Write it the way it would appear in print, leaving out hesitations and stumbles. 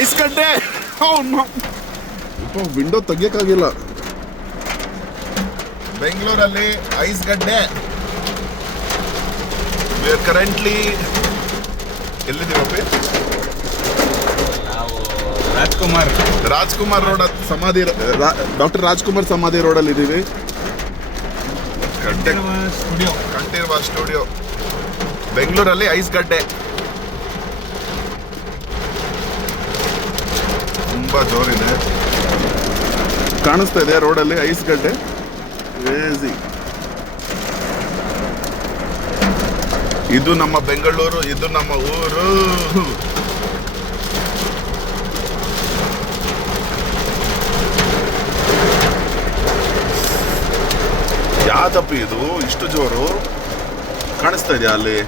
Ice ಗಡ್ಡೆ. Window ತೆಗಿಯಕ್ಕಾಗಿಲ್ಲ. ಬೆಂಗಳೂರಲ್ಲಿ ಐಸ್ ಗಡ್ಡೆ. ವಿ ಆರ್ ಕರೆಂಟ್ಲಿ ಎಲ್ಲಿದ್ದೀವಪ್ಪಿ? ನಾವು ರಾಜ್ಕುಮಾರ್ ರೋಡ್ ಸಮಾಧಿ, ಡಾಕ್ಟರ್ ರಾಜ್ಕುಮಾರ್ ಸಮಾಧಿ ರೋಡಲ್ಲಿ ಇದ್ದೀವಿ. ಕಂಠೀರವ ಸ್ಟುಡಿಯೋ ಬೆಂಗಳೂರಲ್ಲಿ ಐಸ್ ಗಡ್ಡೆ ತುಂಬಾ ಜೋರಿದೆ. ಕಾಣಿಸ್ತಾ ಇದೆ ರೋಡಲ್ಲಿ ಐಸ್ ಗಡ್ಡೆ. ಕ್ರೇಜಿ. ಇದು ನಮ್ಮ ಬೆಂಗಳೂರು, ಇದು ನಮ್ಮ ಊರು. ಯಾವ್ದಪ್ಪಿ ಇದು ಇಷ್ಟು ಜೋರು ಕಾಣಿಸ್ತಾ ಇದೆಯಾ ಅಲ್ಲಿ?